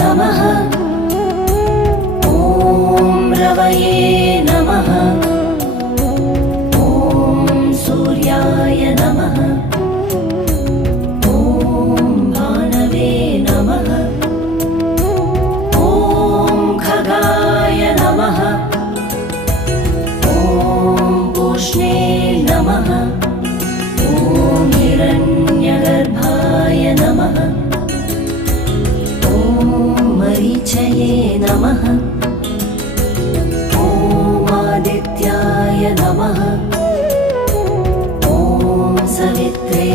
नमः। ॐ रवये नमः। ॐ सूर्याय नमः। ॐ भानवे नमः। ॐ खगाय नमः। ॐ पूष्णे नमः। ॐ हिरण्यगर्भाय नमः। ॐ मरीचये नमः। ॐ आदित्याय नमः। ॐ सवित्रे